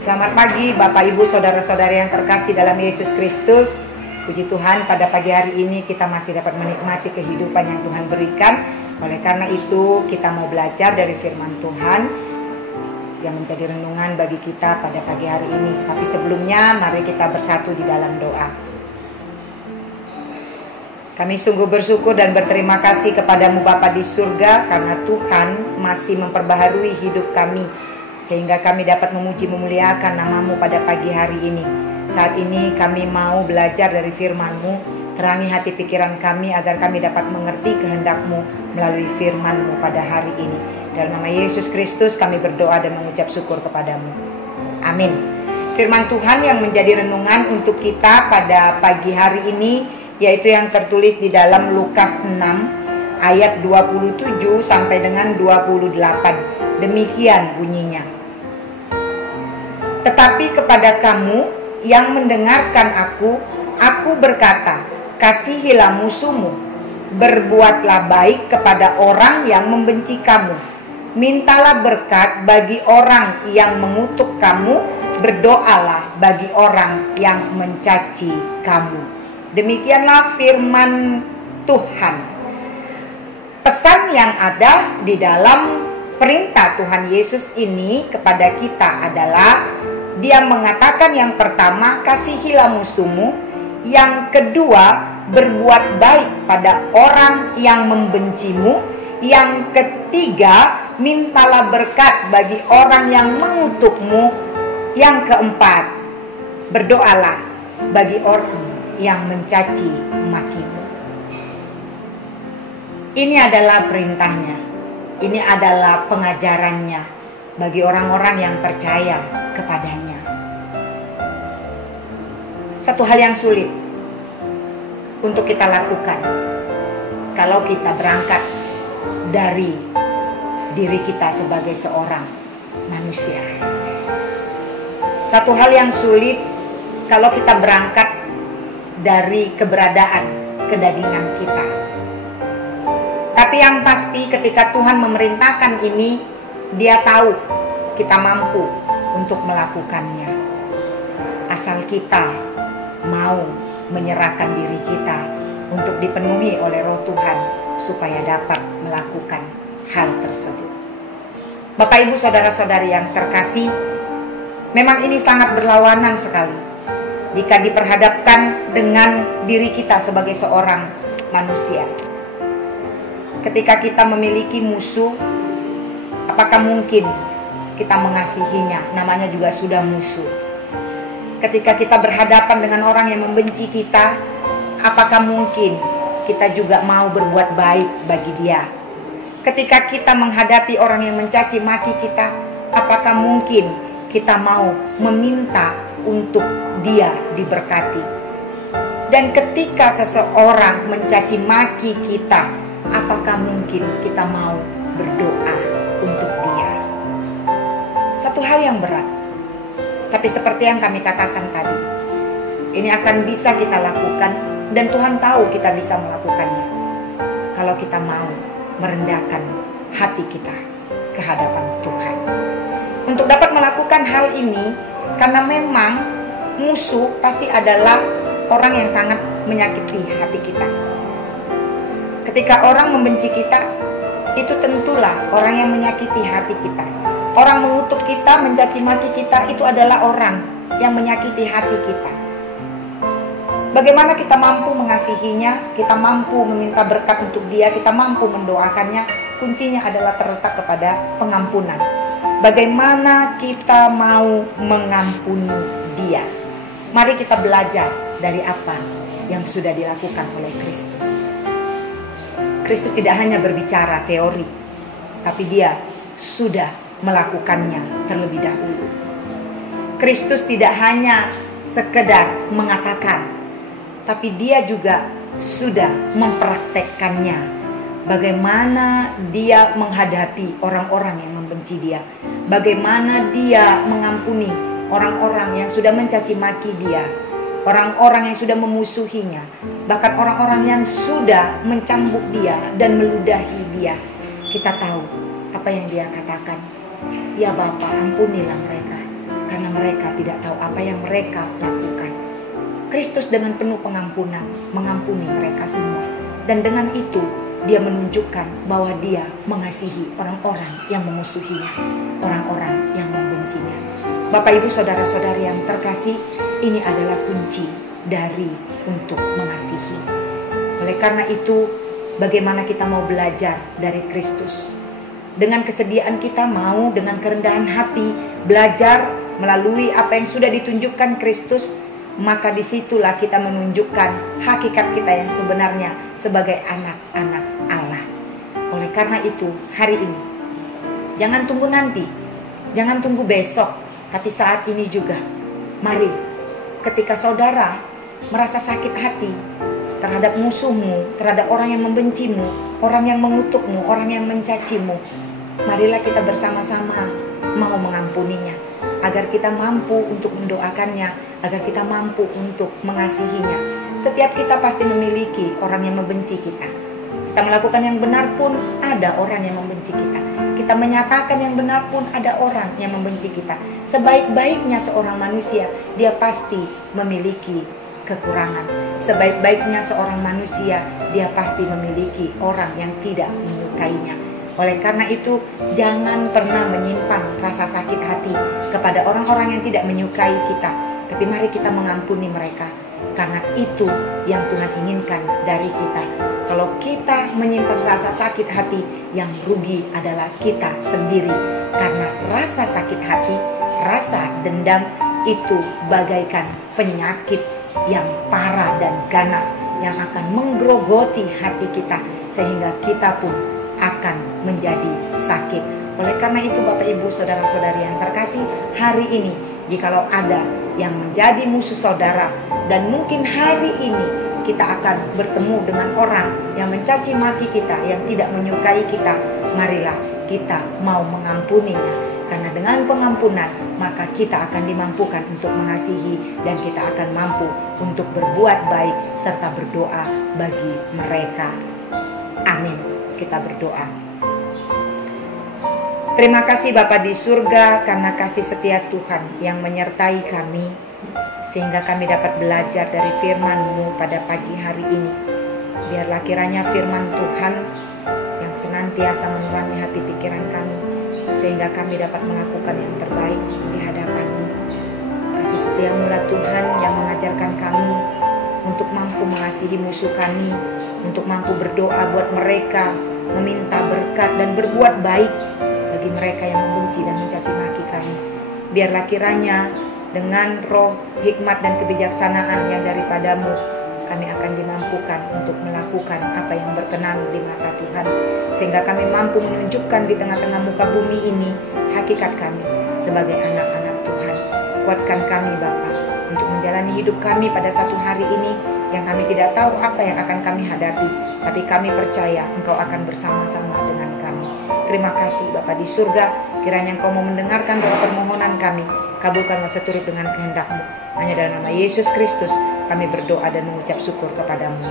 Selamat pagi Bapak Ibu Saudara-saudari yang terkasih dalam Yesus Kristus. Puji Tuhan, pada pagi hari ini kita masih dapat menikmati kehidupan yang Tuhan berikan. Oleh karena itu kita mau belajar dari firman Tuhan yang menjadi renungan bagi kita pada pagi hari ini. Tapi sebelumnya mari kita bersatu di dalam doa. Kami sungguh bersyukur dan berterima kasih kepadamu Bapa di surga, karena Tuhan masih memperbaharui hidup kami, sehingga kami dapat memuji memuliakan namamu pada pagi hari ini. Saat ini kami mau belajar dari firman-Mu. Terangi hati pikiran kami agar kami dapat mengerti kehendak-Mu melalui firman-Mu pada hari ini. Dalam nama Yesus Kristus kami berdoa dan mengucap syukur kepadamu. Amin. Firman Tuhan yang menjadi renungan untuk kita pada pagi hari ini yaitu yang tertulis di dalam Lukas 6 ayat 27 sampai dengan 28. Demikian bunyinya. Tetapi kepada kamu yang mendengarkan aku berkata, kasihilah musuhmu, berbuatlah baik kepada orang yang membenci kamu, mintalah berkat bagi orang yang mengutuk kamu, berdoalah bagi orang yang mencaci kamu. Demikianlah firman Tuhan. Pesan yang ada di dalam perintah Tuhan Yesus ini kepada kita adalah Dia mengatakan yang pertama, kasihilah musuhmu. Yang kedua, berbuat baik pada orang yang membencimu. Yang ketiga, mintalah berkat bagi orang yang mengutukmu. Yang keempat, berdoalah bagi orang yang mencaci makimu. Ini adalah perintahnya. Ini adalah pengajarannya bagi orang-orang yang percaya kepadanya. Satu hal yang sulit untuk kita lakukan kalau kita berangkat dari diri kita sebagai seorang manusia. Satu hal yang sulit kalau kita berangkat dari keberadaan kedagingan kita. Tapi yang pasti ketika Tuhan memerintahkan ini, Dia tahu kita mampu untuk melakukannya. Asal kita mau menyerahkan diri kita untuk dipenuhi oleh Roh Tuhan supaya dapat melakukan hal tersebut. Bapak Ibu Saudara-saudari yang terkasih, memang ini sangat berlawanan sekali jika diperhadapkan dengan diri kita sebagai seorang manusia. Ketika kita memiliki musuh, apakah mungkin kita mengasihinya? Namanya juga sudah musuh. Ketika kita berhadapan dengan orang yang membenci kita, apakah mungkin kita juga mau berbuat baik bagi dia? Ketika kita menghadapi orang yang mencaci maki kita, apakah mungkin kita mau meminta untuk dia diberkati? Dan ketika seseorang mencaci maki kita, apakah mungkin kita mau berdoa untuk dia? Satu hal yang berat. Tapi seperti yang kami katakan tadi, ini akan bisa kita lakukan dan Tuhan tahu kita bisa melakukannya kalau kita mau merendahkan hati kita ke hadapan Tuhan. Untuk dapat melakukan hal ini, karena memang musuh pasti adalah orang yang sangat menyakiti hati kita. Ketika orang membenci kita, itu tentulah orang yang menyakiti hati kita. Orang mengutuk kita, mencaci maki kita, itu adalah orang yang menyakiti hati kita. Bagaimana kita mampu mengasihinya, kita mampu meminta berkat untuk dia, kita mampu mendoakannya, kuncinya adalah terletak kepada pengampunan. Bagaimana kita mau mengampuni dia? Mari kita belajar dari apa yang sudah dilakukan oleh Kristus. Kristus tidak hanya berbicara teori, tapi dia sudah melakukannya terlebih dahulu. Kristus tidak hanya sekedar mengatakan, tapi dia juga sudah mempraktekkannya. Bagaimana dia menghadapi orang-orang yang membenci dia, bagaimana dia mengampuni orang-orang yang sudah mencaci maki dia, orang-orang yang sudah memusuhinya, bahkan orang-orang yang sudah mencambuk dia dan meludahi dia. Kita tahu apa yang dia katakan, ya Bapa, ampunilah mereka karena mereka tidak tahu apa yang mereka lakukan. Kristus dengan penuh pengampunan mengampuni mereka semua. Dan dengan itu dia menunjukkan bahwa dia mengasihi orang-orang yang memusuhinya, orang-orang yang membencinya. Bapak, Ibu, saudara-saudari yang terkasih, ini adalah kunci dari untuk mengasihi. Oleh karena itu, bagaimana kita mau belajar dari Kristus? Dengan kesediaan kita mau, dengan kerendahan hati, belajar melalui apa yang sudah ditunjukkan Kristus, maka disitulah kita menunjukkan hakikat kita yang sebenarnya sebagai anak-anak Allah. Oleh karena itu, hari ini, jangan tunggu nanti, jangan tunggu besok, tapi saat ini juga. Mari, ketika saudara merasa sakit hati terhadap musuhmu, terhadap orang yang membencimu, orang yang mengutukmu, orang yang mencacimu, marilah kita bersama-sama mau mengampuninya, agar kita mampu untuk mendoakannya, agar kita mampu untuk mengasihinya. Setiap kita pasti memiliki orang yang membenci kita. Kita melakukan yang benar pun ada orang yang membenci kita. Kita menyatakan yang benar pun ada orang yang membenci kita. Sebaik-baiknya seorang manusia, dia pasti memiliki kekurangan. Sebaik-baiknya seorang manusia, dia pasti memiliki orang yang tidak menyukainya. Oleh karena itu, jangan pernah menyimpan rasa sakit hati kepada orang-orang yang tidak menyukai kita. Tapi mari kita mengampuni mereka, karena itu yang Tuhan inginkan dari kita. Kalau kita menyimpan rasa sakit hati, yang rugi adalah kita sendiri. Karena rasa sakit hati, rasa dendam itu bagaikan penyakit yang parah dan ganas yang akan menggerogoti hati kita, sehingga kita pun akan menjadi sakit. Oleh karena itu, Bapak, Ibu, saudara-saudari yang terkasih, hari ini jikalau ada yang menjadi musuh saudara, dan mungkin hari ini kita akan bertemu dengan orang yang mencaci maki kita, yang tidak menyukai kita, marilah kita mau mengampuninya. Karena dengan pengampunan, maka kita akan dimampukan untuk mengasihi, dan kita akan mampu untuk berbuat baik serta berdoa bagi mereka. Amin. Kita berdoa. Terima kasih Bapa di surga, karena kasih setia Tuhan yang menyertai kami, sehingga kami dapat belajar dari firman-Mu pada pagi hari ini. Biarlah kiranya firman Tuhan yang senantiasa menerangi hati pikiran kami, sehingga kami dapat melakukan yang terbaik di hadapan-Mu. Kasih setia-Mu lah Tuhan yang mengajarkan kami untuk mampu mengasihi musuh kami, untuk mampu berdoa buat mereka, meminta berkat dan berbuat baik bagi mereka yang membenci dan mencaci maki kami. Biarlah kiranya dengan roh hikmat dan kebijaksanaan yang daripada-Mu, kami akan dimampukan untuk melakukan apa yang berkenan di mata Tuhan, sehingga kami mampu menunjukkan di tengah-tengah muka bumi ini hakikat kami sebagai anak-anak Tuhan. Kuatkan kami Bapa untuk menjalani hidup kami pada satu hari ini yang kami tidak tahu apa yang akan kami hadapi, tapi kami percaya Engkau akan bersama-sama dengan kami. Terima kasih Bapa di surga, kiranya Engkau mau mendengarkan doa permohonan kami, kabulkanlah seturut dengan kehendak-Mu. Hanya dalam nama Yesus Kristus kami berdoa dan mengucap syukur kepadamu.